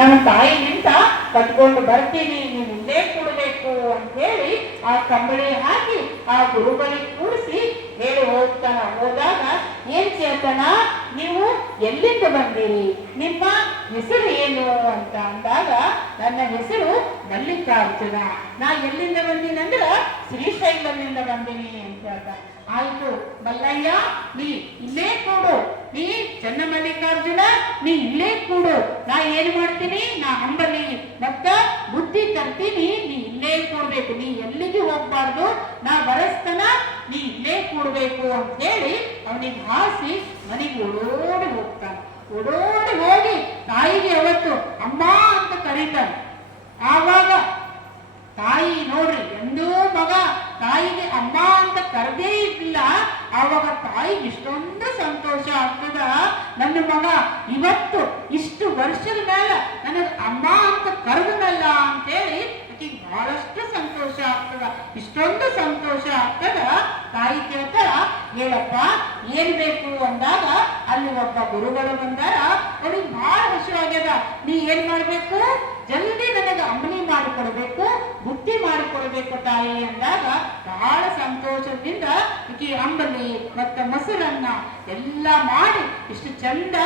ನನ್ನ ತಾಯಿನಿಂದ ಕಟ್ಕೊಂಡು ಬರ್ತೀನಿ, ನೀವು ಇಲ್ಲೇ ಕೊಡಬೇಕು ಅಂತೇಳಿ ಆ ಕಂಬಳಿ ಹಾಕಿ ಆ ಗುರುಗಳಿಗೆ ಕೂರಿಸಿ ಹೇಳಿ ಹೋದಾಗ ಏನ್ ಚೇತನ, ನೀವು ಎಲ್ಲಿಂದ ಬಂದಿರಿ, ನಿಮ್ಮ ಹೆಸರು ಏನು ಅಂತ ಅಂದಾಗ ನನ್ನ ಹೆಸರು ಮಲ್ಲಿಕಾರ್ಜುನ, ನಾ ಎಲ್ಲಿಂದ ಬಂದೀನಿ ಅಂದ್ರ ಶ್ರೀಶೈಲದಿಂದ ಬಂದೀನಿ ಅಂತ ಹೇಳ್ದ. ಆಯ್ತು ಮಲ್ಲಯ್ಯ, ನೀ ಇಲ್ಲೇ ಕೂಡು, ನೀ ಚೆನ್ನ ಮಲ್ಲಿಕಾರ್ಜುನ ನೀ ಇಲ್ಲೇ ಕೂಡು, ನಾ ಏನ್ ಮಾಡ್ತೀನಿ, ನಾ ಹಂಬಲಿ ಮತ್ತ ಬುದ್ಧಿ ತರ್ತೀನಿ, ನೀ ಇಲ್ಲೇ ಕೂಡ್ಬೇಕು, ನೀ ಎಲ್ಲಿಗೆ ಹೋಗ್ಬಾರ್ದು, ನಾ ಬರಸ್ತನ ನೀ ಇಲ್ಲೇ ಕೂಡ್ಬೇಕು ಅಂತ ಹೇಳಿ ಅವನಿಗೆ ಹಾಸಿ ಮನೆಗೆ ಓಡೋಡಿ ಹೋಗ್ತಾನೆ. ಓಡೋಡಿ ಹೋಗಿ ತಾಯಿಗೆ ಅವತ್ತು ಅಮ್ಮ ಅಂತ ಕರೀತಾನೆ. ಆವಾಗ ತಾಯಿ ನೋಡ್ರಿ, ಎಂದೂ ಮಗ ತಾಯಿಗೆ ಅಮ್ಮ ಅಂತ ಕರೆದೇ ಇಲ್ಲ. ಆವಾಗ ತಾಯಿಗೆ ಇಷ್ಟೊಂದು ಸಂತೋಷ ಆಗ್ತದ, ನನ್ನ ಮಗ ಇವತ್ತು ಇಷ್ಟು ವರ್ಷದ ಮೇಲೆ ನನಗೆ ಅಮ್ಮ ಅಂತ ಕರೆದನಲ್ಲ ಅಂತೇಳಿ ಆಕೆಗೆ ಬಹಳಷ್ಟು ಸಂತೋಷ ಆಗ್ತದ. ಇಷ್ಟೊಂದು ಸಂತೋಷ ಆಗ್ತದ. ತಾಯಿ ಕೇಳ್ತಾರ, ಹೇಳಪ್ಪ ಏನ್ ಬೇಕು ಅಂದಾಗ ಅಲ್ಲಿ ಒಬ್ಬ ಗುರುಗಳು ಬಂದಾರ. ಅವ್ರಿಗೆ ಬಹಳ ಹಸಿವಾಗ್ಯದ, ನೀ ಏನ್ ಮಾಡ್ಬೇಕು, ಜಲ್ದಿ ನನಗೆ ಅಂಬಲಿ ಮಾಡಿಕೊಡ್ಬೇಕು, ಬುದ್ಧಿ ಮಾಡಿಕೊಡ್ಬೇಕು ತಾಯಿ ಅಂದಾಗ ಬಹಳ ಸಂತೋಷದಿಂದ ಈಕಿ ಅಂಬಲಿ ಮತ್ತ ಮೊಸರನ್ನ ಎಲ್ಲ ಮಾಡಿ ಇಷ್ಟು ಚಂದ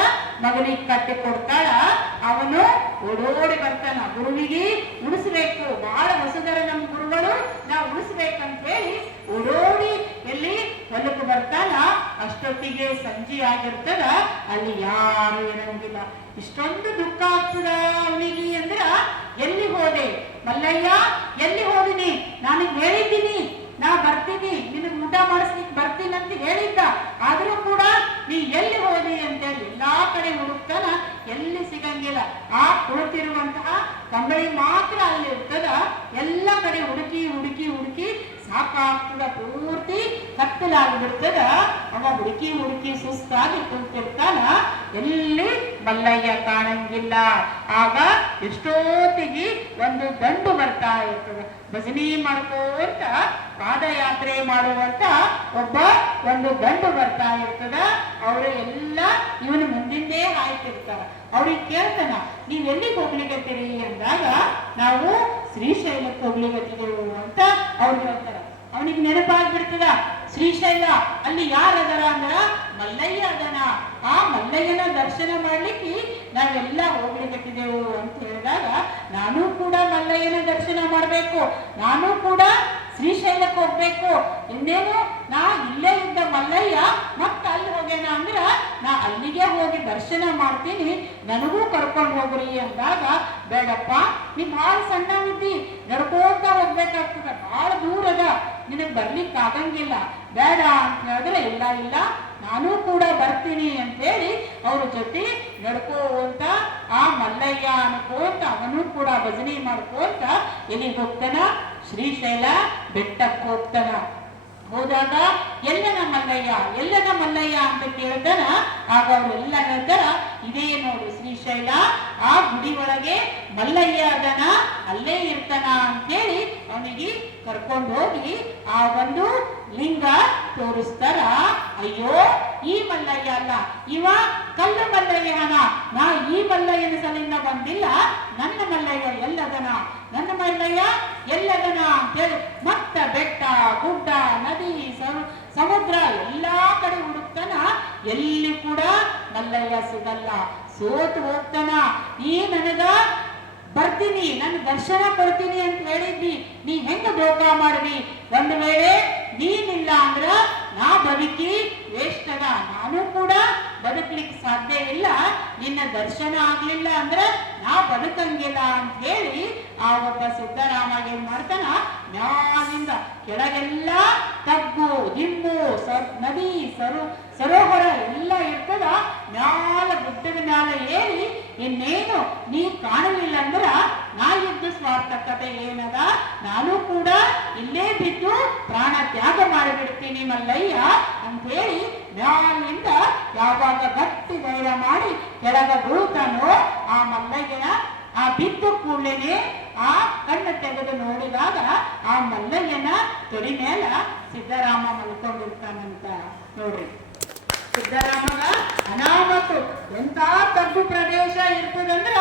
ಮಗನಿಗೆ ಕಟ್ಟಿ ಕೊಡ್ತಾಳ. ಅವನು ಓಡೋಡಿ ಬರ್ತಾನ, ಗುರುವಿಗೆ ಉಳಿಸ್ಬೇಕು, ಬಹಳ ಹೊಸದರ ನಮ್ಮ ಗುರುಗಳು, ನಾವು ಉಳಿಸ್ಬೇಕಂತ ಹೇಳಿ ಓಡೋಡಿ ಎಲ್ಲಿ ಹೊಲಕ್ಕೆ ಬರ್ತಾನ. ಅಷ್ಟೊತ್ತಿಗೆ ಸಂಜೆ ಆಗಿರ್ತದ, ಅಲ್ಲಿ ಯಾರು ಇರಂಗಿಲ್ಲ. ಇಷ್ಟೊಂದು ದುಃಖ ಆಗ್ತದ ಅವನಿಗೆ ಅಂದ್ರ, ಎಲ್ಲಿ ಹೋದೆ ಮಲ್ಲಯ್ಯ, ಎಲ್ಲಿ ಹೋದಿನಿ, ನಾನು ಹೇಳಿದ್ದೀನಿ ನಾ ಬರ್ತೀನಿ, ನಿನಗೆ ಊಟ ಮಾಡಿಸ್ಲಿಕ್ಕೆ ಬರ್ತೀನಿ ಅಂತ ಹೇಳಿದ್ದ, ಆದ್ರೂ ಕೂಡ ನೀ ಎಲ್ಲಿ ಹೋದಿ ಅಂತೇಳಿ ಎಲ್ಲಾ ಕಡೆ ಹುಡುಕ್ತಾನ, ಎಲ್ಲಿ ಸಿಗಂಗಿಲ್ಲ. ಆ ಕುಳಿತಿರುವಂತಹ ಕಂಬಳಿ ಮಾತ್ರ ಅಲ್ಲಿ ಇರ್ತದ. ಎಲ್ಲ ಕಡೆ ಹುಡುಕಿ ಹುಡುಕಿ ಹುಡುಕಿ ಸಾಕಾಗ್ತದ, ಪೂರ್ತಿ ಕತ್ತಲಾಗ್ಬಿಡ್ತದ. ಅವ ಹುಡುಕಿ ಹುಡುಕಿ ಸುಸ್ತಾಗಿ ಕುಂತಿರ್ತಾನ, ಎಲ್ಲಿ ಮಲ್ಲಯ್ಯ ಕಾಣಂಗಿಲ್ಲ. ಆಗ ಎಷ್ಟೊತ್ತಿಗೆ ಒಂದು ದಂಡು ಬರ್ತಾ ಇರ್ತದ, ಭಜನಿ ಮಾಡ್ಕೋಂತ ಪಾದಯಾತ್ರೆ ಮಾಡುವಂತ ಒಂದು ಗಂಡು ಬರ್ತಾ ಇರ್ತದ. ಅವರು ಎಲ್ಲ ಇವನು ಮುಂದಿಂದೇ ಹಾಯ್ತಿರ್ತಾರ. ಅವ್ರಿಗೆ ಕೇಳ್ತಾನ, ನೀವ್ ಎಲ್ಲಿಗೆ ಹೋಗ್ಲಿಕ್ಕತ್ತೀರಿ ಅಂದಾಗ ನಾವು ಶ್ರೀಶೈಲಕ್ಕೆ ಹೋಗ್ಲಿಕ್ಕತ್ತಿದೆವು ಅಂತ ಅವ್ರು ಹೇಳ್ತಾರ. ಅವನಿಗೆ ನೆನಪಾಗ್ಬಿಡ್ತದ, ಶ್ರೀಶೈಲ ಅಲ್ಲಿ ಯಾರದರ ಅಂದ್ರ ಮಲ್ಲಯ್ಯ ಅದನ, ಆ ಮಲ್ಲಯ್ಯನ ದರ್ಶನ ಮಾಡ್ಲಿಕ್ಕೆ ನಾವೆಲ್ಲ ಹೋಗ್ಲಿಕ್ಕತ್ತಿದೆವು ಅಂತ ಹೇಳಿದಾಗ, ನಾನು ಕೂಡ ಮಲ್ಲಯ್ಯನ ದರ್ಶನ ಮಾಡ್ಬೇಕು, ನಾನು ಕೂಡ ಶ್ರೀಶೈಲಕ್ಕೆ ಹೋಗ್ಬೇಕು, ಇನ್ನೇನು ನಾ ಇಲ್ಲೇ ಇದ್ದ ಮಲ್ಲಯ್ಯ ಮತ್ತ ಅಲ್ಲಿ ಹೋಗ್ಯಾನ ಅಂದ್ರ ನಾ ಅಲ್ಲಿಗೆ ಹೋಗಿ ದರ್ಶನ ಮಾಡ್ತೀನಿ, ನನಗೂ ಕರ್ಕೊಂಡು ಹೋಗ್ರಿ ಅಂದಾಗ, ಬೇಡಪ್ಪ ನೀ ಬಹಳ ಸಣ್ಣವಿದ್ದಿ, ನಡ್ಕೋತ ಹೋಗ್ಬೇಕಾಗ್ತದ, ಬಹಳ ದೂರ ಅದ, ನಿನಗೆ ಬರ್ಲಿಕ್ಕೆ ಆಗಂಗಿಲ್ಲ, ಬೇಡ ಅಂತ ಹೇಳಿದ್ರೆ, ಇಲ್ಲ ಇಲ್ಲ ನಾನು ಕೂಡ ಬರ್ತೀನಿ ಅಂತೇಳಿ ಅವ್ರ ಜೊತೆ ನಡ್ಕೋಂತ ಆ ಮಲ್ಲಯ್ಯ ಅನ್ಕೋಂತ ಅವನು ಕೂಡ ಭಜನೆ ಮಾಡ್ಕೋಂತ ಎಲ್ಲಿಗೆ ಹೋಗ್ತಾನ, ಶ್ರೀಶೈಲ ಬೆಟ್ಟಕ್ಕೆ ಹೋಗ್ತಾನ. ಹೋದಾಗ ಎಲ್ಲನ ಮಲ್ಲಯ್ಯ ಎಲ್ಲನ ಮಲ್ಲಯ್ಯ ಅಂತ ಕೇಳ್ತಾನ. ಆಗ ಅವರೆಲ್ಲ ಹೇಳ್ತಾರ, ಇದೇ ನೋಡು ಶ್ರೀಶೈಲ, ಆ ಗುಡಿ ಒಳಗೆ ಮಲ್ಲಯ್ಯ ಅದನ, ಅಲ್ಲೇ ಇರ್ತಾನ ಅಂತೇಳಿ ಅವನಿಗೆ ಕರ್ಕೊಂಡು ಹೋಗಿ ಆ ಒಂದು ಲಿಂಗ ತೋರಿಸ್ತಾರ. ಅಯ್ಯೋ ಈ ಮಲ್ಲಯ್ಯ ಅಲ್ಲ, ಇವ ಕಲ್ಲು ಮಲ್ಲಯ್ಯನ, ನಾ ಈ ಮಲ್ಲಯ್ಯನ ಸಲಿಂದ ಬಂದಿಲ್ಲ, ನನ್ನ ಮಲ್ಲಯ್ಯ ಎಲ್ಲದನ, ನನ್ನ ಮಲ್ಲಯ್ಯ ಎಲ್ಲದನ ಅಂತೇಳಿ ಮತ್ತ ಬೆಟ್ಟ ಗುಡ್ಡ ನದಿ ಸಮುದ್ರ ಎಲ್ಲಾ ಕಡೆ ಹುಡುಕ್ತಾನ, ಎಲ್ಲಿ ಕೂಡ ಮಲ್ಲಯ್ಯ ಸಿಗಲ್ಲ. ಸೋತು ಹೋಗ್ತಾನ. ಈ ನನಗ ಬರ್ತೀನಿ, ನನ್ನ ದರ್ಶನ ಕೊಡ್ತೀನಿ ಅಂತ ಹೇಳಿದ್ವಿ, ನೀ ಹೆಂಗ ಧೋಕ ಮಾಡಿದಿ, ಒಂದು ವೇಳೆ ನೀನಿಲ್ಲ ಅಂದ್ರ ನಾ ಬದುಕಿ ವೇಸ್ಟ್ ಅದ, ನಾನು ಕೂಡ ಬದುಕ್ಲಿಕ್ಕೆ ಸಾಧ್ಯ ಇಲ್ಲ, ನಿನ್ನ ದರ್ಶನ ಆಗ್ಲಿಲ್ಲ ಅಂದ್ರ ನಾ ಬದುಕಂಗಿಲ್ಲ ಅಂತ ಹೇಳಿ ಆ ಒಬ್ಬ ಸಿದ್ದರಾಮ ಏನ್ ಮಾಡ್ತಾನ, ಮ್ಯಾಲಿಂದ ಕೆಳಗೆಲ್ಲ ತಗ್ಗು ದಿಮ್ಮು ನದಿ ಸರೋವರ ಎಲ್ಲ ಇರ್ತದ, ಮ್ಯಾಲ ಗುಡ್ಡದ ಮ್ಯಾಲ ಏರಿ ಇನ್ನೇನು ನೀ ಕಾಣಲಿಲ್ಲ ಅಂದ್ರ ನಾ ಇದ್ದು ಸ್ವಾರ್ಥಕತೆ ಏನದ, ನಾನು ಕೂಡ ಇಲ್ಲೇ ಬಿದ್ದು ಪ್ರಾಣ ತ್ಯಾಗ ಮಾಡಿಬಿಡ್ತೀನಿ ಮಲ್ಲಯ್ಯ ಅಂತ ಹೇಳಿ ಮ್ಯಾಲಿಂದ ಯಾವಾಗ ಗಟ್ಟಿ ಧೈರ್ಯ ಮಾಡಿ ಕೆಳಗ ಬೀಳ್ತಾನೋ, ಆ ಮಲ್ಲಯ್ಯನ ಆ ಬಿದ್ದು ಕೂಡಲೇನೆ ಆ ಕಣ್ಣು ತೆಗೆದು ನೋಡಿದಾಗ ಆ ಮಲ್ಲಯ್ಯನ ತೊಡಿ ಮೇಲ ಸಿದ್ದರಾಮ ಮಲ್ಕೊಂಡಿರ್ತಾನಂತ. ನೋಡ್ರಿ, ಸಿದ್ದರಾಮಗ ಅನಾಮತ್ತು ಎಂತ ತಗ್ಗು ಪ್ರದೇಶ ಇರ್ತದಂದ್ರ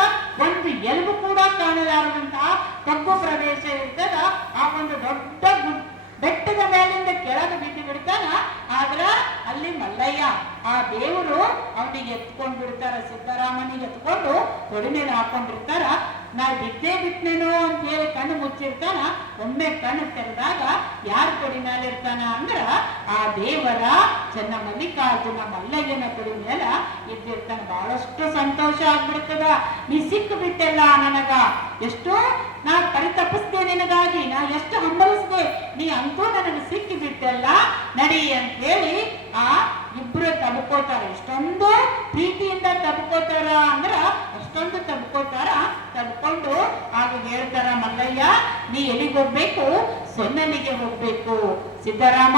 ಒಂದು ಎಲುಬು ಕೂಡ ಕಾಣಲಾರದಂತಹ ಕಪ್ಪು ಪ್ರದೇಶ ಇರ್ತದ. ಆ ಒಂದು ದೊಡ್ಡ ಬೆಟ್ಟದ ಮೇಲಿಂದ ಕೆಳಗೆ ಬಿದ್ದು ಬಿಡ್ತಾನ. ಆದ್ರ ಅಲ್ಲಿ ಮಲ್ಲಯ್ಯ ಆ ದೇವರು ಅವನಿಗೆ ಎತ್ಕೊಂಡ್ ಬಿಡ್ತಾರ. ಸಿದ್ದರಾಮನಿಗೆ ಎತ್ಕೊಂಡು ತೊಡಿ ಮೇಲೆ ಹಾಕೊಂಡಿರ್ತಾರ. ನಾ ಬಿದ್ದೇ ಬಿಟ್ನೇನೋ ಅಂತ ಹೇಳಿ ಕಣ್ಣು ಮುಚ್ಚಿರ್ತಾನ. ಒಮ್ಮೆ ಕಣ್ಣು ತೆರೆದಾಗ ಯಾರ ತೊಡಿ ಮೇಲೆ ಇರ್ತಾನ ಅಂದ್ರ ಆ ದೇವರ ಚೆನ್ನಮಲ್ಲಿಕಾರ್ಜುನ ಮಲ್ಲಯ್ಯನ ತೊಡಿ ಮೇಲೆ ಇದ್ದಿರ್ತಾನ. ಬಹಳಷ್ಟು ಸಂತೋಷ ಆಗ್ಬಿಡ್ತದ. ನೀ ಸಿಕ್ಕು ಬಿಟ್ಟೆಲ್ಲ ನನಗ, ಎಷ್ಟು ನಾ ಪರಿತಪಿಸ್ದೆ ನಿನಗಾಗಿ, ನಾ ಎಷ್ಟು ಹಂಬಲಿಸ್ದೆ, ನೀ ಅಂತೂ ನನಗೆ ಸಿಕ್ಕಿ ಬಿಟ್ಟೆಲ್ಲ, ನಡಿ ಅಂತ ಹೇಳಿ ಆ ಇಬ್ರು ತಬ್ಕೋತಾರ. ಎಷ್ಟೊಂದು ಪ್ರೀತಿಯಿಂದ ತಬ್ಕೋತಾರ ಅಂದ್ರ ಅಷ್ಟೊಂದು ತಬ್ಕೋತಾರ. ತಬ್ಕೊಂಡು ಆಗ ಹೇಳ್ತಾರ, ಮಲ್ಲಯ್ಯ ನೀ ಎಲ್ಲಿಗೆ ಹೋಗ್ಬೇಕು? ಸೊನ್ನಲಿಗೆ ಹೋಗ್ಬೇಕು. ಸಿದ್ದರಾಮ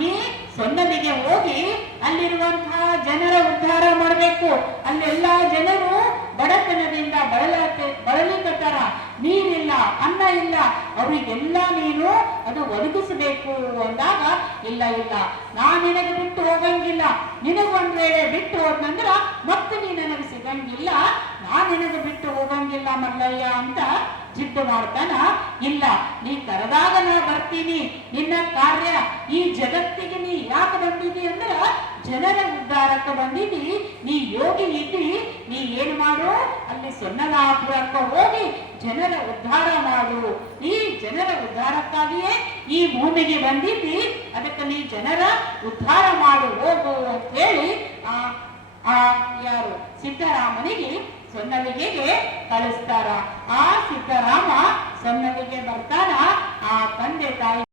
ನೀ ಸೊನ್ನಲಿಗೆ ಹೋಗಿ ಅಲ್ಲಿರುವಂತಹ ಜನರ ಉದ್ಧಾರ ಮಾಡಬೇಕು. ಅಲ್ಲೆಲ್ಲಾ ಜನರು ಬಡತನದಿಂದ ಬಳಲಿಕತ್ತಾರ. ನೀರಿಲ್ಲ, ಅನ್ನ ಇಲ್ಲ, ಅವರಿಗೆಲ್ಲ ನೀನು ಅದು ಒದಗಿಸಬೇಕು ಅಂದಾಗ, ಇಲ್ಲ ಇಲ್ಲ ನಾ ನಿನಗೆ ಬಿಟ್ಟು ಹೋಗಂಗಿಲ್ಲ, ನಿನಗೊಂದ್ ವೇಳೆ ಬಿಟ್ಟು ಹೋದ್ನಂದ್ರ ಮತ್ತೆ ನೀ ನನಗೆ ಸಿಗಂಗಿಲ್ಲ, ನಾ ನಿನಗೆ ಬಿಟ್ಟು ಹೋಗಂಗಿಲ್ಲ ಮಲ್ಲಯ್ಯ ಅಂತ ಜಿದ್ದು ಮಾಡ್ತಾನ. ಇಲ್ಲ, ನೀ ಕರೆದಾಗ ನಾ ಬರ್ತೀನಿ. ನಿನ್ನ ಕಾರ್ಯ ಈ ಜಗತ್ತಿಗೆ ನೀ ಯಾಕೆ ಬಂದಿದಿ ಅಂದ್ರ ಜನರ ಉದ್ಧಾರಕ್ಕೆ ಬಂದಿದಿ. ನೀ ಯೋಗಿ ಇದ್ದಿ, ನೀ ಏನ್ ಮಾಡು, ಅಲ್ಲಿ ಸೊನ್ನಲಾಪುರಕ್ಕೆ ಹೋಗಿ ಜನರ ಉದ್ಧಾರ ಮಾಡು. ನೀ ಜನರ ಉದ್ಧಾರಕ್ಕಾಗಿಯೇ ಈ ಭೂಮಿಗೆ ಬಂದಿದ್ದಿ, ಅದಕ್ಕೆ ನೀ ಜನರ ಉದ್ಧಾರ ಮಾಡು ಹೋಗು ಅಂತ ಹೇಳಿ ಯಾರು ಸಿದ್ದರಾಮನಿಗೆ ಸೊನ್ನಲಿಗೆಗೆ ಕಳಿಸ್ತಾರ. ಆ ಸಿದ್ದರಾಮ ಸೊನ್ನಲಿಗೆ ಬರ್ತಾನ. ಆ ತಂದೆ ತಾಯಿ